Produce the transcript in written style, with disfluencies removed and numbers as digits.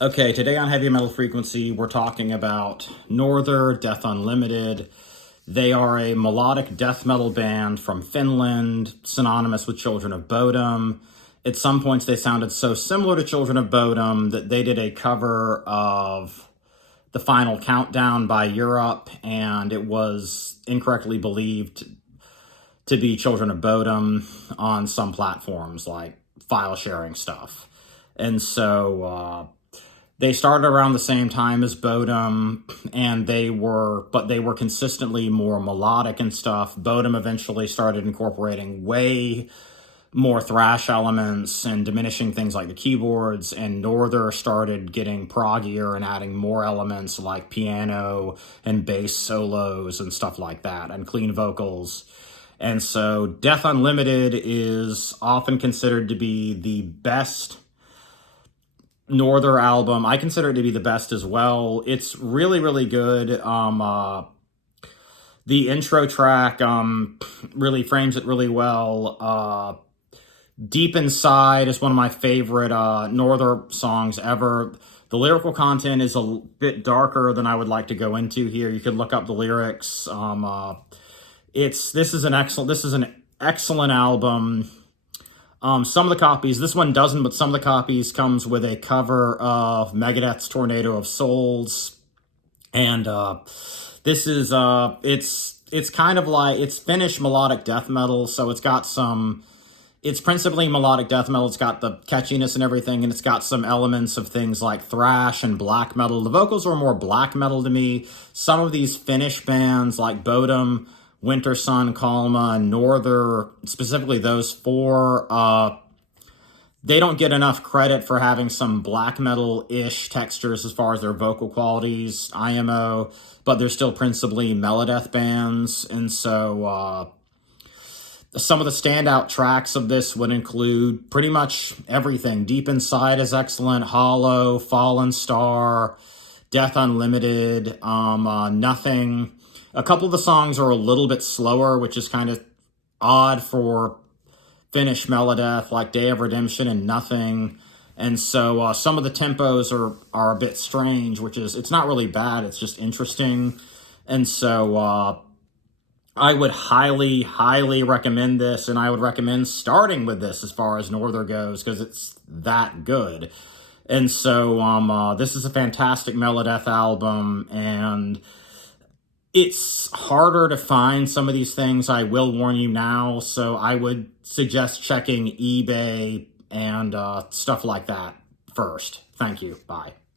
Okay, today on Heavy Metal Frequency, we're talking about Norther, Death Unlimited. They are a melodic death metal band from Finland, synonymous with Children of Bodom. At some points, they sounded so similar to Children of Bodom that they did a cover of The Final Countdown by Europe, and it was incorrectly believed to be Children of Bodom on some platforms, like file sharing stuff. And so, they started around the same time as Bodom, and they were consistently more melodic and stuff. Bodom eventually started incorporating way more thrash elements and diminishing things like the keyboards, and Norther started getting proggier and adding more elements like piano and bass solos and stuff like that, and clean vocals. And so Death Unlimited is often considered to be the best Norther album. I consider it to be the best as well. It's really, really good. The intro track really frames it really well. Deep Inside is one of my favorite Norther songs ever. The lyrical content is a bit darker than I would like to go into here. You could look up the lyrics. This is an excellent album. Some of the copies, this one doesn't, but some of the copies comes with a cover of Megadeth's Tornado of Souls. And this is, it's kind of like, it's Finnish melodic death metal, so it's principally melodic death metal. It's got the catchiness and everything, and it's got some elements of things like thrash and black metal. The vocals are more black metal to me. Some of these Finnish bands like Bodom, Wintersun, Kalma, and Norther, specifically those four, they don't get enough credit for having some black metal-ish textures as far as their vocal qualities, IMO, but they're still principally melodeath bands. And so some of the standout tracks of this would include pretty much everything. Deep Inside is excellent, Hollow, Fallen Star, Death Unlimited, Nothing. A couple of the songs are a little bit slower, which is kind of odd for Finnish melodeath, like Day of Redemption and Nothing. And so some of the tempos are a bit strange, it's not really bad, it's just interesting. And so I would highly, highly recommend this, and I would recommend starting with this as far as Norther goes, because it's that good. And so this is a fantastic melodeath album, and it's harder to find some of these things, I will warn you now, so I would suggest checking eBay and stuff like that first. Thank you. Bye.